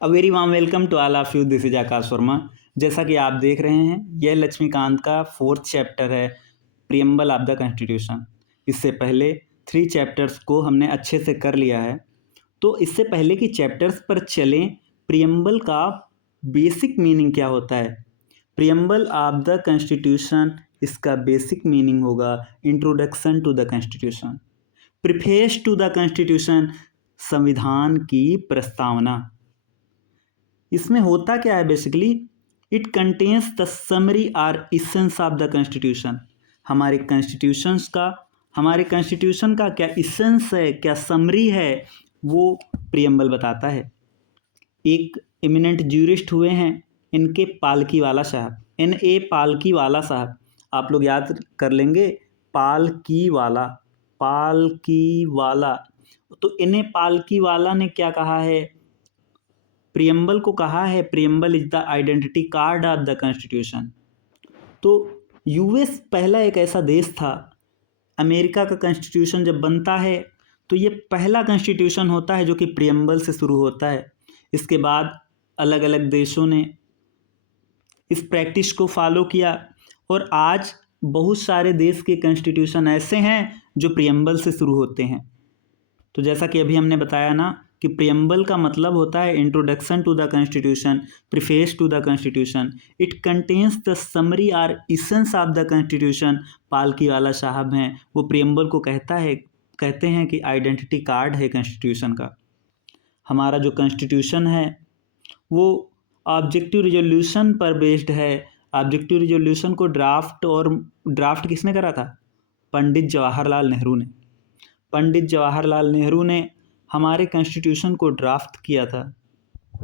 A very warm welcome to all of you, this is Akash Varma. जैसा कि आप देख रहे हैं, यह लक्ष्मीकांत का 4th चैप्टर है, प्रियम्बल ऑफ द कॉन्स्टिट्यूशन। इससे पहले 3 चैप्टर्स को हमने अच्छे से कर लिया है। तो इससे पहले कि चैप्टर्स पर चलें, प्रियम्बल का बेसिक मीनिंग क्या होता है। प्रियम्बल ऑफ द कॉन्स्टिट्यूशन, इसका बेसिक मीनिंग होगा introduction to the constitution. Preface to the constitution, संविधान की प्रस्तावना। इसमें होता क्या है basically, it contains the summary or essence of the constitution. हमारे कॉन्स्टिट्यूशन का क्या इसेंस है, क्या समरी है, वो प्रियम्बल बताता है। एक एमिनेंट ज्यूरिस्ट हुए हैं इनके पालकीवाला साहब, N.A. पालकीवाला साहब। आप लोग याद कर लेंगे, पालकीवाला। तो N.A. पालकीवाला ने क्या कहा है, प्रियम्बल को कहा है, preamble is the identity card of the constitution. तो यूएस पहला एक ऐसा देश था, अमेरिका का कॉन्स्टिट्यूशन जब बनता है तो ये पहला कॉन्स्टिट्यूशन होता है जो कि प्रियम्बल से शुरू होता है। इसके बाद अलग अलग देशों ने इस प्रैक्टिस को फॉलो किया और आज बहुत सारे देश के कॉन्स्टिट्यूशन ऐसे हैं जो प्रियम्बल से शुरू होते हैं। तो जैसा कि अभी हमने बताया ना कि प्रियम्बल का मतलब होता है introduction to the constitution, preface to the constitution, it contains the summary or essence of the constitution. Palkhivala साहब हैं, वो प्रियम्बल को कहते हैं कि आइडेंटिटी कार्ड है कॉन्स्टिट्यूशन का। हमारा जो कॉन्स्टिट्यूशन है वो ऑब्जेक्टिव रिजोल्यूशन पर बेस्ड है। ऑब्जेक्टिव रिजोल्यूशन को ड्राफ्ट किसने करा था, पंडित जवाहरलाल नेहरू ने हमारे कॉन्स्टिट्यूशन को ड्राफ्ट किया था।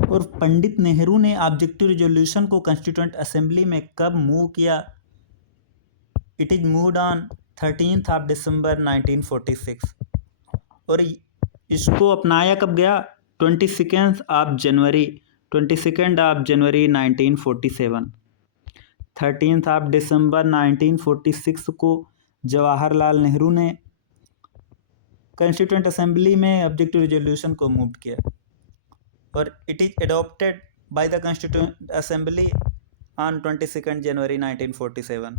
और पंडित नेहरू ने ऑब्जेक्टिव रिजोल्यूशन को कॉन्स्टिट्यूएंट असेंबली में कब मूव किया, इट इज मूव्ड ऑन 13 दिसंबर 1946। और इसको अपनाया कब गया, 22 जनवरी 1947। 13 दिसंबर 1946 को जवाहरलाल नेहरू ने कॉन्स्टिट्यूएंट असेंबली में ऑब्जेक्टिव रिजोल्यूशन को मूव किया और it is adopted by the constituent assembly on 22 जनवरी 1947।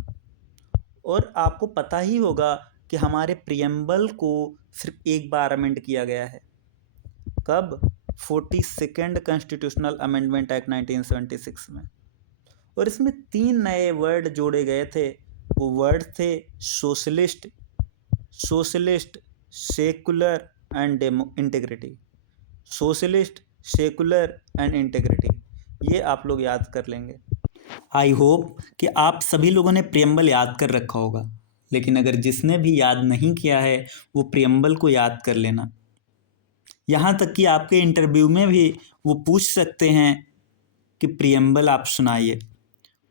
और आपको पता ही होगा कि हमारे प्रियम्बल को सिर्फ एक बार अमेंड किया गया है। कब, 42nd कॉन्स्टिट्यूशनल अमेंडमेंट एक्ट 1976 में। और इसमें 3 नए वर्ड जोड़े गए थे। वो वर्ड थे socialist, secular and integrity. Socialist, secular and integrity, ये आप लोग याद कर लेंगे। आई होप कि आप सभी लोगों ने प्रियम्बल याद कर रखा होगा, लेकिन अगर जिसने भी याद नहीं किया है वो प्रियम्बल को याद कर लेना। यहाँ तक कि आपके इंटरव्यू में भी वो पूछ सकते हैं कि प्रियम्बल आप सुनाइए।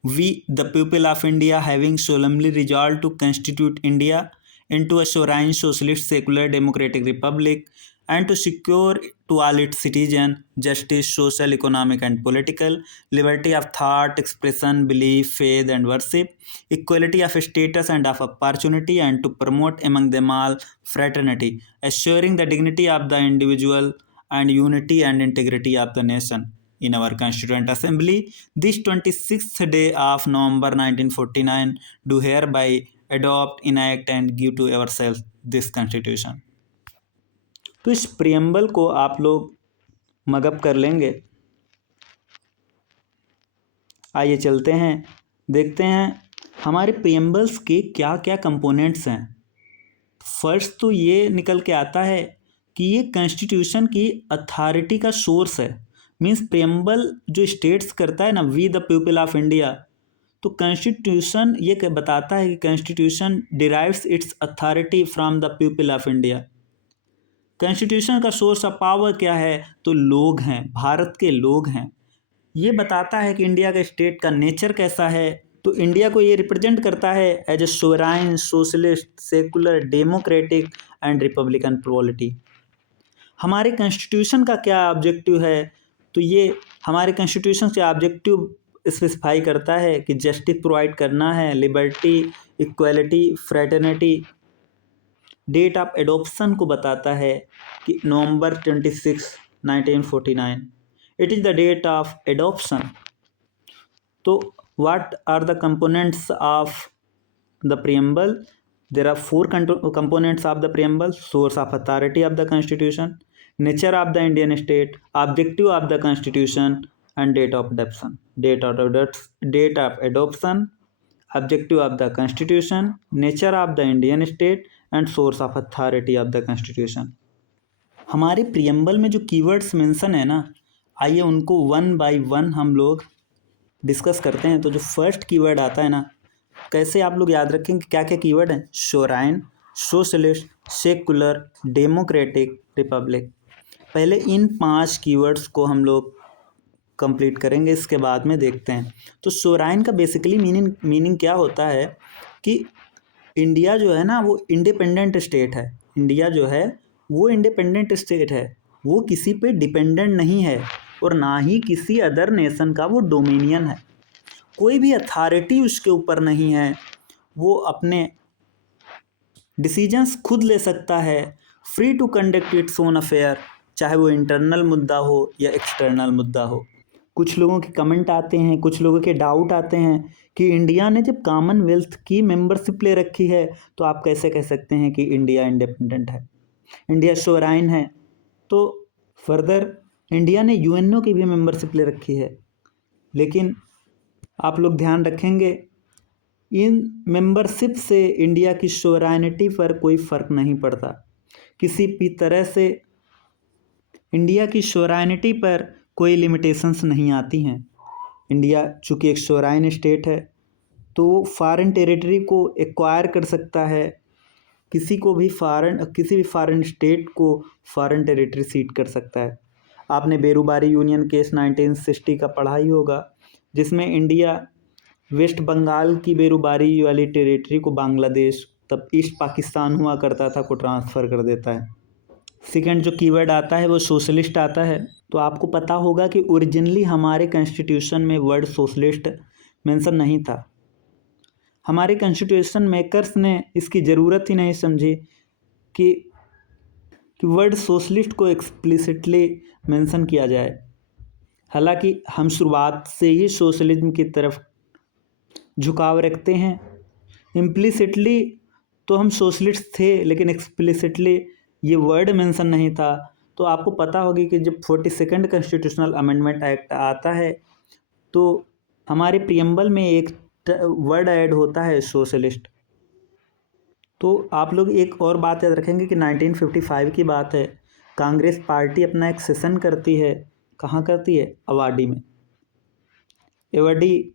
We the people of India having solemnly resolve to constitute India into a sovereign socialist secular democratic republic and to secure to all its citizens justice, social, economic and political, liberty of thought, expression, belief, faith and worship, equality of status and of opportunity, and to promote among them all fraternity, assuring the dignity of the individual and unity and integrity of the nation. In our Constituent Assembly, this 26th day of November 1949, do hereby adopt, enact and give to ourselves this constitution। तो इस preamble को आप लोग mug up कर लेंगे। आइए चलते हैं, देखते हैं हमारे प्रियम्बल्स के क्या क्या कंपोनेंट्स हैं। फर्स्ट तो ये निकल के आता है कि ये कॉन्स्टिट्यूशन की अथॉरिटी का सोर्स है। मीन्स प्रियम्बल जो स्टेट्स करता है ना, we the people of India, तो कॉन्स्टिट्यूशन ये बताता है कि constitution derives its authority from the people of India. Constitution का सोर्स ऑफ पावर क्या है, तो लोग हैं, भारत के लोग हैं। ये बताता है कि इंडिया के स्टेट का नेचर कैसा है, तो इंडिया को ये रिप्रेजेंट करता है as a sovereign, socialist, secular, democratic and republican polity. हमारे कॉन्स्टिट्यूशन का क्या ऑब्जेक्टिव है, तो ये हमारे कॉन्स्टिट्यूशन से ऑब्जेक्टिव स्पेसिफाई करता है कि जस्टिस प्रोवाइड करना है, liberty, equality, fraternity. Date of adoption को बताता है कि नवंबर 26, 1949। It is the date of adoption. तो what are the components of the preamble? There are four components of the preamble: source of authority of the constitution, nature of the Indian state, objective of the constitution, and date of adoption. Date of adoption, objective of the constitution, nature of the Indian state, and source of authority of the constitution. हमारे preamble में जो keywords mention है ना, आइए उनको one by one हम लोग discuss करते हैं। तो जो फर्स्ट कीवर्ड आता है ना, कैसे आप लोग याद रखेंगे क्या क्या कीवर्ड हैं? सोराइन, सोशलिस्ट, सेकुलर, डेमोक्रेटिक, रिपब्लिक। पहले इन 5 कीवर्ड्स को हम लोग कंप्लीट करेंगे, इसके बाद में देखते हैं। तो सोराइन का बेसिकली मीनिंग क्या होता है कि इंडिया जो है ना वो इंडिपेंडेंट स्टेट है। इंडिया जो है वो इंडिपेंडेंट स्टेट है, वो किसी पे डिपेंडेंट नहीं है और ना ही किसी अदर नेशन का वो डोमिनियन है। कोई भी अथॉरिटी उसके ऊपर नहीं है, वो अपने डिसीजंस खुद ले सकता है, free to conduct its own affair, चाहे वो इंटरनल मुद्दा हो या एक्सटर्नल मुद्दा हो। कुछ लोगों के कमेंट आते हैं, कुछ लोगों के डाउट आते हैं कि इंडिया ने जब कॉमनवेल्थ की मेंबरशिप ले रखी है तो आप कैसे कह सकते हैं कि इंडिया इंडिपेंडेंट है, इंडिया सोवराइन है। तो फर्दर इंडिया ने यूएनओ की भी मेंबरशिप ले रखी है, लेकिन आप लोग ध्यान रखेंगे इन मेंबरशिप से इंडिया की सोवराइनिटी पर कोई फ़र्क नहीं पड़ता। किसी भी तरह से इंडिया की सोवराइनिटी पर कोई लिमिटेशंस नहीं आती हैं। इंडिया चूँकि एक सोवराइन स्टेट है तो वो फॉरेन टेरिटरी को एक्वायर कर सकता है, किसी भी फॉरेन स्टेट को फॉरेन टेरिटरी सीट कर सकता है। आपने बेरूबारी यूनियन केस 1960 का पढ़ा ही होगा, जिसमें इंडिया वेस्ट बंगाल की बेरूबारी वाली टेरिटरी को बांग्लादेश, तब ईस्ट पाकिस्तान हुआ करता था, को ट्रांसफ़र कर देता है। सेकेंड जो कीवर्ड आता है वो सोशलिस्ट आता है। तो आपको पता होगा कि ओरिजिनली हमारे कॉन्स्टिट्यूशन में वर्ड सोशलिस्ट मेंशन नहीं था। हमारे कॉन्स्टिट्यूशन मेकर्स ने इसकी ज़रूरत ही नहीं समझी कि वर्ड सोशलिस्ट को एक्सप्लिसिटली मेंशन किया जाए। हालांकि हम शुरुआत से ही सोशलिज्म की तरफ झुकाव रखते हैं। इम्प्लिसिटली तो हम सोशलिस्ट थे, लेकिन एक्सप्लिसिटली ये वर्ड मेंशन नहीं था। तो आपको पता होगी कि जब 42nd कॉन्स्टिट्यूशनल अमेंडमेंट एक्ट आता है तो हमारे प्रियम्बल में एक वर्ड ऐड होता है सोशलिस्ट। तो आप लोग एक और बात याद रखेंगे कि 1955 की बात है, कांग्रेस पार्टी अपना एक सेशन करती है। कहाँ करती है? अवाडी में। अवाडी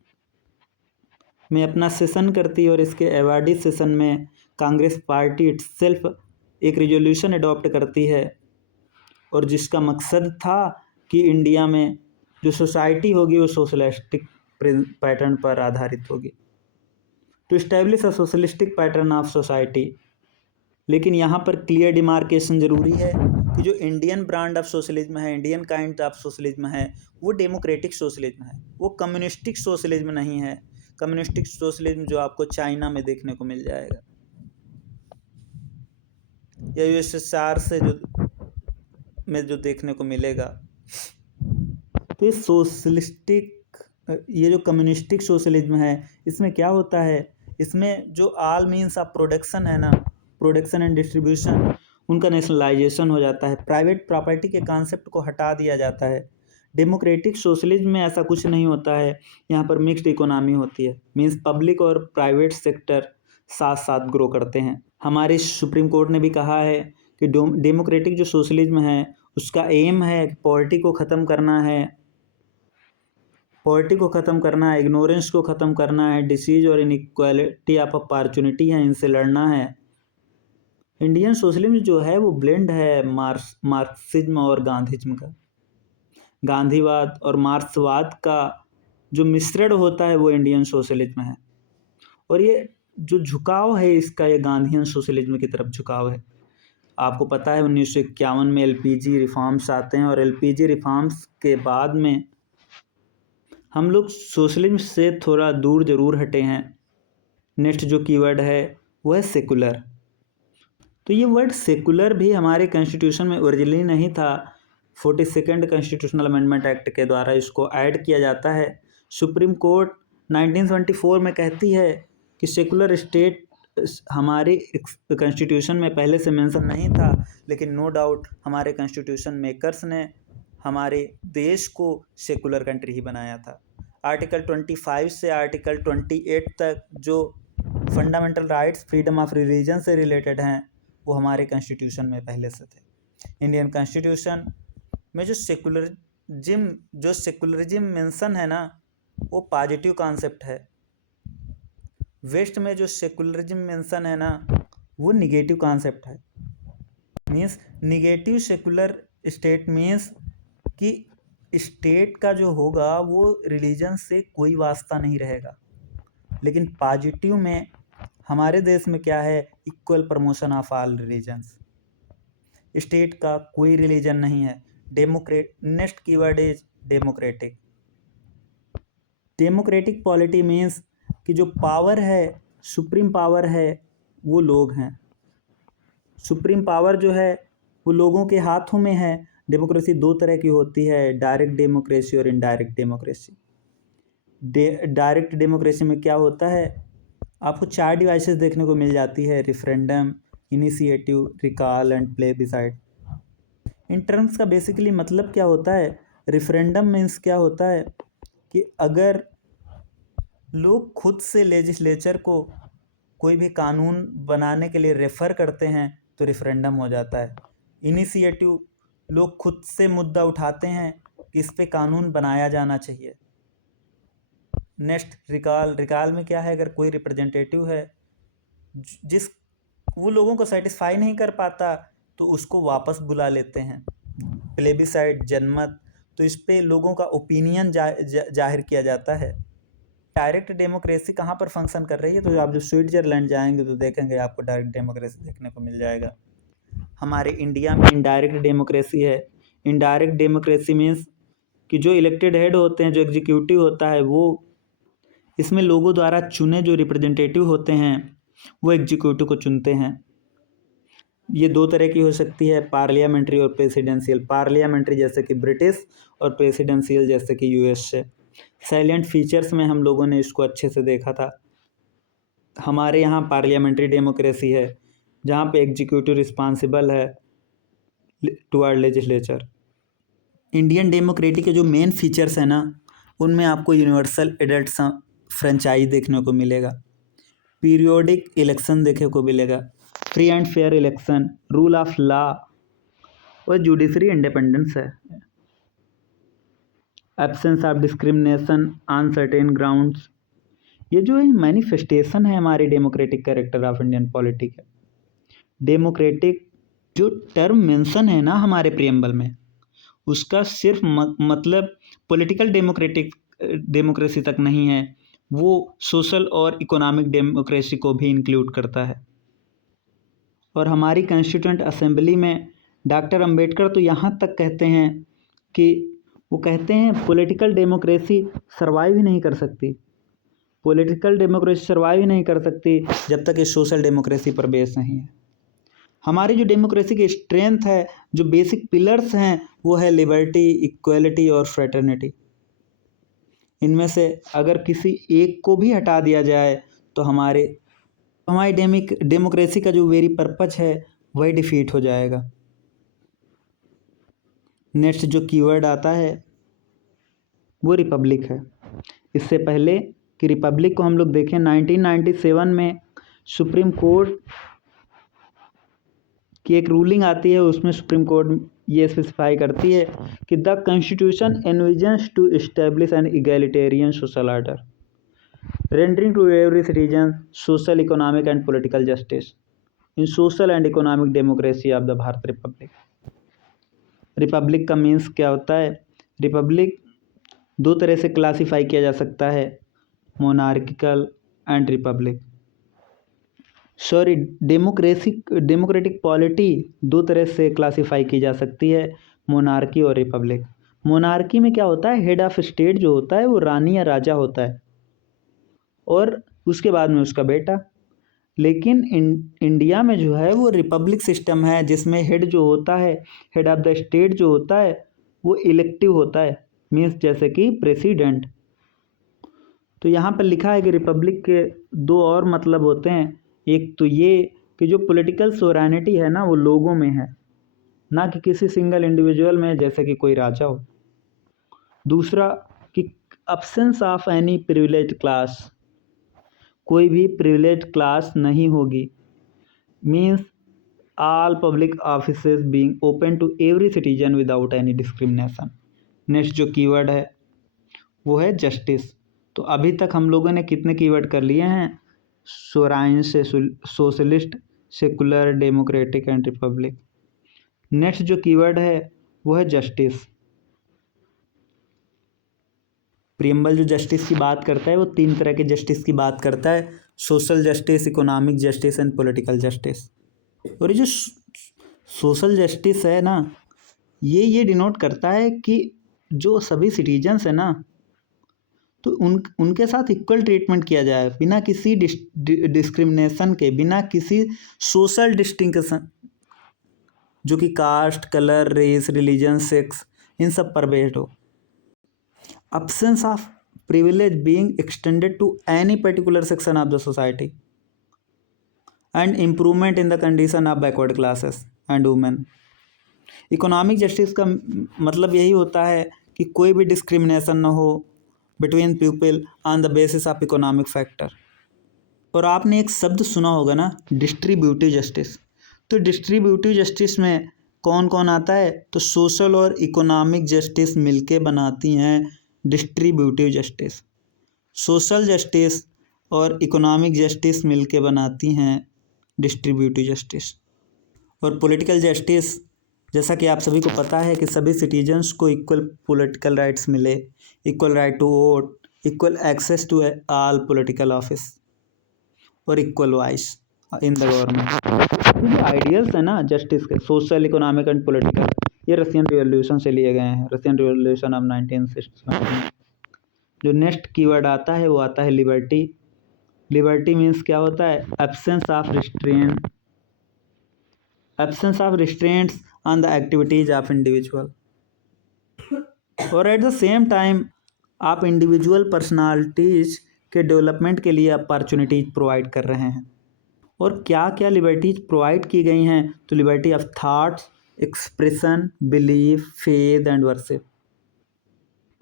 में अपना सेशन करती है और इसके अवाडी सेशन में कांग्रेस पार्टी इटसेल्फ एक रेजोल्यूशन अडॉप्ट करती है, और जिसका मकसद था कि इंडिया में जो सोसाइटी होगी वो सोशलिस्टिक पैटर्न पर आधारित होगी, to establish a socialistic pattern of society. लेकिन यहाँ पर क्लियर डिमार्केशन ज़रूरी है कि जो इंडियन ब्रांड ऑफ सोशलिज्म है, इंडियन काइंड ऑफ सोशलिज्म है, वो डेमोक्रेटिक सोशलिज्म है, वो कम्युनिस्टिक सोशलिज्म नहीं है। कम्युनिस्टिक सोशलिज्म जो आपको चाइना में देखने को मिल जाएगा या यूएसएसआर से जो देखने को मिलेगा। तो ये ये जो कम्युनिस्टिक सोशलिज्म है, इसमें क्या होता है, इसमें जो ऑल मीन्स ऑफ प्रोडक्शन है ना, प्रोडक्शन एंड डिस्ट्रीब्यूशन, उनका नेशनलाइजेशन हो जाता है। प्राइवेट प्रॉपर्टी के कॉन्सेप्ट को हटा दिया जाता है। डेमोक्रेटिक सोशलिज्म में ऐसा कुछ नहीं होता है, यहाँ पर मिक्स्ड इकोनॉमी होती है, मीन्स पब्लिक और प्राइवेट सेक्टर साथ साथ ग्रो करते हैं। हमारे सुप्रीम कोर्ट ने भी कहा है कि डेमोक्रेटिक जो सोशलिज्म है उसका एम है पॉवर्टी को ख़त्म करना है, इग्नोरेंस को ख़त्म करना है, डिसीज और इनइक्वालिटी ऑफ अपॉर्चुनिटी है, इनसे लड़ना है। इंडियन सोशलिज्म जो है वो ब्लेंड है मार्क्सिज्म और गांधीज्म का। गांधीवाद और मार्क्सवाद का जो मिश्रण होता है वो इंडियन सोशलिज्म है, और ये जो झुकाव है इसका, ये गांधीयन सोशलिज्म की तरफ झुकाव है। आपको पता है 1951 में एलपीजी रिफॉर्म्स आते हैं, और एलपीजी रिफॉर्म्स के बाद में हम लोग सोशलिज्म से थोड़ा दूर ज़रूर हटे हैं। नेक्स्ट जो कीवर्ड है वो है सेकुलर। तो ये वर्ड सेकुलर भी हमारे कॉन्स्टिट्यूशन में ओरिजिनली नहीं था। 42nd कॉन्स्टिट्यूशनल अमेंडमेंट एक्ट के द्वारा इसको ऐड किया जाता है। सुप्रीम कोर्ट 1974 में कहती है कि सेकुलर स्टेट हमारे कॉन्स्टिट्यूशन में पहले से मेंशन नहीं था, लेकिन नो डाउट हमारे कॉन्स्टिट्यूशन मेकर्स ने हमारे देश को सेकुलर कंट्री ही बनाया था। आर्टिकल 25 से आर्टिकल 28 तक जो fundamental rights freedom of religion से रिलेटेड हैं वो हमारे कॉन्स्टिट्यूशन में पहले से थे। इंडियन कॉन्स्टिट्यूशन में जो सेकुलरिज्म मेंशन है ना वो पॉजिटिव कॉन्सेप्ट है। वेस्ट में जो सेकुलरिज्म मेंशन है ना वो निगेटिव कॉन्सेप्ट है। Means negative secular state means कि स्टेट का जो होगा वो रिलीजन से कोई वास्ता नहीं रहेगा। लेकिन पॉजिटिव में हमारे देश में क्या है, equal promotion of all religions. State का कोई रिलीजन नहीं है। Next keyword is democratic. Democratic polity means कि जो पावर है, सुप्रीम पावर है, वो लोग हैं। सुप्रीम पावर जो है वो लोगों के हाथों में है। डेमोक्रेसी दो तरह की होती है, डायरेक्ट डेमोक्रेसी और इनडायरेक्ट डेमोक्रेसी। डायरेक्ट डेमोक्रेसी में क्या होता है, आपको 4 डिवाइसेस देखने को मिल जाती है, referendum, initiative, recall and plebiscite. In terms का बेसिकली मतलब क्या होता है, रेफरेंडम मीन्स क्या होता है कि अगर लोग खुद से लेजिस्लेचर को कोई भी कानून बनाने के लिए रेफ़र करते हैं तो रेफरेंडम हो जाता है। इनिशिएटिव, लोग खुद से मुद्दा उठाते हैं कि इस पे कानून बनाया जाना चाहिए। नेक्स्ट रिकॉल में क्या है, अगर कोई रिप्रेजेंटेटिव है जिस वो लोगों को सेटिस्फाई नहीं कर पाता तो उसको वापस बुला लेते हैं। प्लेबिसाइड, जनमत, तो इस पे लोगों का ओपिनियन जाहिर किया जाता है। डायरेक्ट डेमोक्रेसी कहाँ पर फंक्शन कर रही है, तो आप जब स्विट्जरलैंड जाएंगे तो देखेंगे आपको डायरेक्ट डेमोक्रेसी देखने को मिल जाएगा। हमारे इंडिया में इनडायरेक्ट डेमोक्रेसी है। इनडायरेक्ट डेमोक्रेसी मीन्स कि जो इलेक्टेड हेड होते हैं, जो एग्जीक्यूटिव होता है, वो इसमें लोगों द्वारा चुने जो रिप्रेजेंटेटिव होते हैं वो एग्जीक्यूटिव को चुनते हैं। ये 2 तरह की हो सकती है, पार्लियामेंट्री और प्रेसिडेंशियल। पार्लियामेंट्री जैसे कि ब्रिटिश और प्रेसिडेंशियल जैसे कि यूएस से। साइलेंट फीचर्स में हम लोगों ने इसको अच्छे से देखा था। हमारे यहाँ पार्लियामेंट्री डेमोक्रेसी है जहाँ पे एग्जीक्यूटिव रिस्पॉन्सिबल है टुवर्ड लेजिस्लेचर। इंडियन डेमोक्रेसी के जो मेन फीचर्स हैं ना उनमें आपको यूनिवर्सल एडल्ट फ्रेंचाइज देखने को मिलेगा, पीरियोडिक इलेक्शन देखने को मिलेगा, free and fair election, rule of law और जुडिशरी इंडिपेंडेंस है, absence of discrimination on certain grounds. ये जो मैनिफेस्टेशन है हमारे democratic character of Indian polity का। डेमोक्रेटिक जो टर्म मेंशन है ना हमारे प्रियम्बल में, उसका सिर्फ मतलब पॉलिटिकल डेमोक्रेसी तक नहीं है, वो सोशल और इकोनॉमिक डेमोक्रेसी को भी इंक्लूड करता है। और हमारी कॉन्स्टिट्यूएंट असेंबली में डॉक्टर अंबेडकर तो यहाँ तक कहते हैं कि वो कहते हैं पॉलिटिकल डेमोक्रेसी सर्वाइव ही नहीं कर सकती। पॉलिटिकल डेमोक्रेसी सर्वाइव ही नहीं कर सकती जब तक ये सोशल डेमोक्रेसी पर बेस नहीं है। हमारी जो डेमोक्रेसी की स्ट्रेंथ है, जो बेसिक पिलर्स हैं, वो है लिबर्टी, इक्वलिटी और फ्रेटर्निटी। इनमें से अगर किसी एक को भी हटा दिया जाए तो हमारी डेमोक्रेसी का जो वेरी पर्पज है वही डिफीट हो जाएगा। नेक्स्ट जो कीवर्ड आता है वो रिपब्लिक है। इससे पहले कि रिपब्लिक को हम लोग देखें, 1997 में सुप्रीम कोर्ट की एक रूलिंग आती है, उसमें सुप्रीम कोर्ट ये स्पेसिफाई करती है कि the constitution envisions to establish an egalitarian social order rendering to every citizen social, economic and political justice in social and economic democracy of the Bharat republic. Republic का means क्या होता है, Republic 2 तरह से क्लासीफाई किया जा सकता है, monarchical and Republic. Sorry, democratic polity 2 तरह से क्लासीफाई की जा सकती है, मोनार्की और रिपब्लिक। मोनार्की में क्या होता है, हेड ऑफ स्टेट जो होता है वो रानी या राजा होता है और उसके बाद में उसका बेटा। लेकिन इंडिया में जो है वो रिपब्लिक सिस्टम है जिसमें हेड जो होता है, हेड ऑफ द स्टेट जो होता है वो इलेक्टिव होता है, मीन्स जैसे कि प्रेसिडेंट। तो यहाँ पर लिखा है कि रिपब्लिक के दो और मतलब होते हैं। एक तो ये कि जो पॉलिटिकल सोवरेनिटी है ना वो लोगों में है, ना कि किसी सिंगल इंडिविजुअल में जैसे कि कोई राजा हो। दूसरा कि absence of any privilege class, कोई भी प्रिविलेज क्लास नहीं होगी, means all public offices being open to every citizen without any discrimination. Next जो कीवर्ड है वो है जस्टिस। तो अभी तक हम लोगों ने कितने कीवर्ड कर लिए हैं? सोराइन से socialist, secular, democratic and Republic. Next जो कीवर्ड है वो है जस्टिस। प्रियम्बल जो जस्टिस की बात करता है वो 3 तरह के जस्टिस की बात करता है, social justice, economic justice and political justice. और ये जो सोशल जस्टिस है ना, ये डिनोट करता है कि जो सभी सिटीजन्स है ना, तो उनके साथ इक्वल ट्रीटमेंट किया जाए बिना किसी डिस्क्रिमिनेशन के, बिना किसी सोशल डिस्टिंक्शन जो कि caste, colour, race, religion, sex इन सब पर बेस्ड हो। Absence of privilege being extended to any particular section of the society and improvement in the condition of backward classes and women। Economic justice का मतलब यही होता है कि कोई भी डिस्क्रिमिनेशन ना हो between people on the basis of economic factor. और आपने एक शब्द सुना होगा ना, डिस्ट्रीब्यूटिव जस्टिस। तो डिस्ट्रीब्यूटिव जस्टिस में कौन कौन आता है? तो सोशल और इकोनॉमिक जस्टिस मिलके बनाती हैं डिस्ट्रीब्यूटिव जस्टिस। सोशल जस्टिस और इकोनॉमिक जस्टिस मिलके बनाती हैं डिस्ट्रीब्यूटिव जस्टिस। और पॉलिटिकल जस्टिस, जैसा कि आप सभी को पता है कि सभी सिटीजन्स को इक्वल पॉलिटिकल राइट्स मिले, equal right to vote, equal access to all political office और equal voice in the government. जो आइडियल्स है ना जस्टिस के, सोशल, इकोनॉमिक एंड पॉलिटिकल, ये रशियन रिवॉल्यूशन से लिए गए हैं, रशियन रिवॉल्यूशन ऑफ 1967। जो नेक्स्ट कीवर्ड आता है वो आता है लिबर्टी। लिबर्टी मीन्स क्या होता है? Absence of restraints on the activities of individual, और एट द सेम टाइम आप इंडिविजुअल पर्सनालिटीज के डेवलपमेंट के लिए अपॉर्चुनिटीज प्रोवाइड कर रहे हैं। और क्या क्या लिबर्टीज प्रोवाइड की गई हैं? तो liberty of thoughts, expression, belief, faith and worship.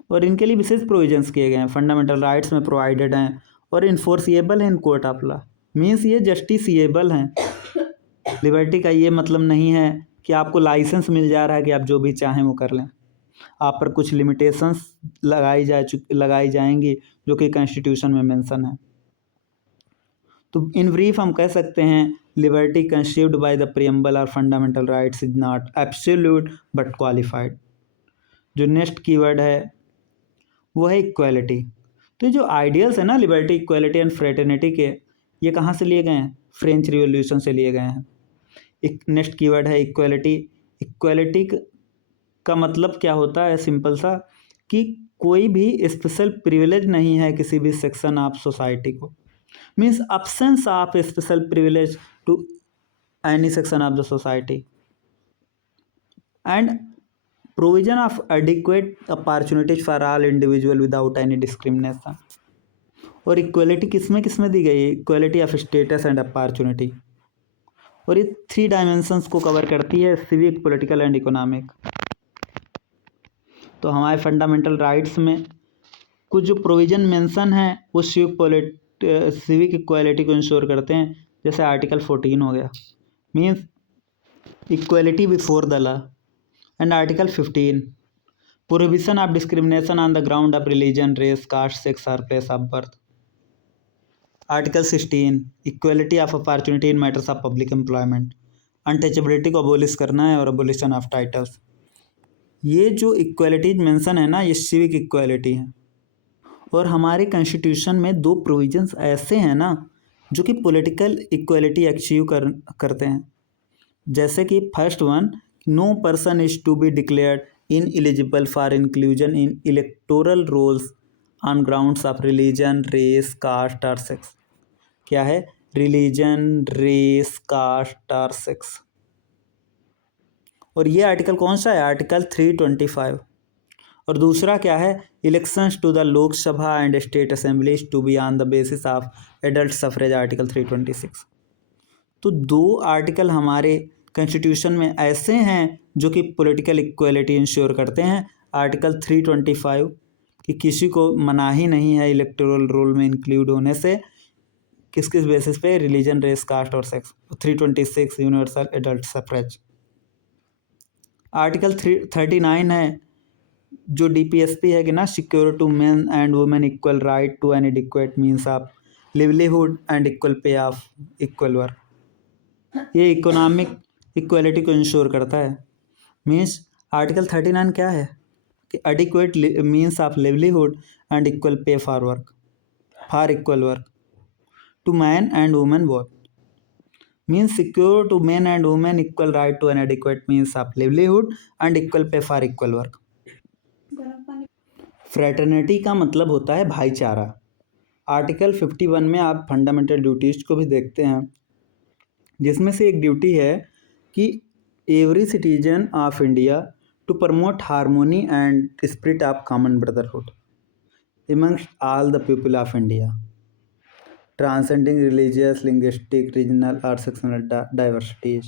और इनके लिए विशेष प्रोविजंस किए गए हैं, फंडामेंटल राइट्स में प्रोवाइडेड हैं और इन्फोर्सिएबल है in court of law, means ये जस्टिसिएबल हैं। लिबर्टी का ये मतलब नहीं है कि आपको लाइसेंस मिल जा रहा है कि आप जो भी चाहें वो कर लें। आप पर कुछ लिमिटेशंस लगाई जाएंगी जो कि कॉन्स्टिट्यूशन में मेंशन है। तो इन ब्रीफ हम कह सकते हैं liberty conceived by the preamble और fundamental rights is not absolute but qualified. जो नेक्स्ट कीवर्ड है वो है इक्वालिटी। तो ये जो आइडियल्स है ना लिबर्टी, इक्वालिटी एंड फ्रेटर्निटी के, ये कहाँ से लिए गए हैं? फ्रेंच रिवॉल्यूशन से लिए गए हैं। एक नेक्स्ट कीवर्ड है इक्वालिटी। इक्वालिटी का मतलब क्या होता है? सिंपल सा कि कोई भी स्पेशल प्रिविलेज नहीं है किसी भी सेक्शन ऑफ सोसाइटी को, means absence of special privilege to any section of the society and provision of adequate opportunities for all individual without any discrimination। और इक्वलिटी किसमें किसमें दी गई है? Equality of status and opportunity. और ये 3 dimensions को cover करती है, सिविक, पॉलिटिकल एंड इकोनॉमिक। तो हमारे फंडामेंटल राइट्स में कुछ जो प्रोविजन मेंशन है वो सिविक इक्वालिटी को इंश्योर करते हैं, जैसे आर्टिकल 14 हो गया, means equality before the law. And article 15 prohibition of discrimination on the ground of religion, race, caste, sex और place of birth. Article 16 equality of opportunity in matters of public employment. Untouchability को abolish करना है और abolition of titles. ये जो equalities mention है ना, ये सिविक इक्वालिटी है। और हमारे कॉन्स्टिट्यूशन में 2 प्रोविजंस ऐसे हैं ना जो कि पॉलिटिकल इक्वालिटी अचीव करते हैं, जैसे कि first one, no person is to be declared ineligible for inclusion in electoral rolls on grounds of religion, race, caste और सेक्स। क्या है? रिलीजन, रेस, कास्ट और सेक्स। और ये आर्टिकल कौन सा है? आर्टिकल 325। और दूसरा क्या है? Elections to the Lok Sabha and state assemblies to be on the basis of adult suffrage, article 326। तो दो आर्टिकल हमारे कॉन्स्टिट्यूशन में ऐसे हैं जो कि पॉलिटिकल इक्वलिटी इंश्योर करते हैं। आर्टिकल 325 कि किसी को मनाही नहीं है इलेक्टोरल रोल में इंक्लूड होने से, किस किस बेसिस पे? रिलीजन, रेस, कास्ट और sex. 326 universal adult suffrage. Article 39 है जो डीपीएसपी है कि ना, secure to men and women equal right to an adequate means of livelihood and equal pay of equal work. ये इकोनॉमिक इक्वलिटी को ensure करता है। मीन्स आर्टिकल 39 क्या है कि adequate means of livelihood and equal pay for work, for equal work to man and woman both, means secure to men and women equal right to an adequate means of livelihood and equal pay for equal work। Fraternity का मतलब होता है भाईचारा। Article 51 में आप fundamental duties को भी देखते हैं, जिसमें से एक ड्यूटी है कि every citizen of India to promote harmony and spirit of common brotherhood amongst all the people of India, transcending religious, linguistic, regional or sectional diversities।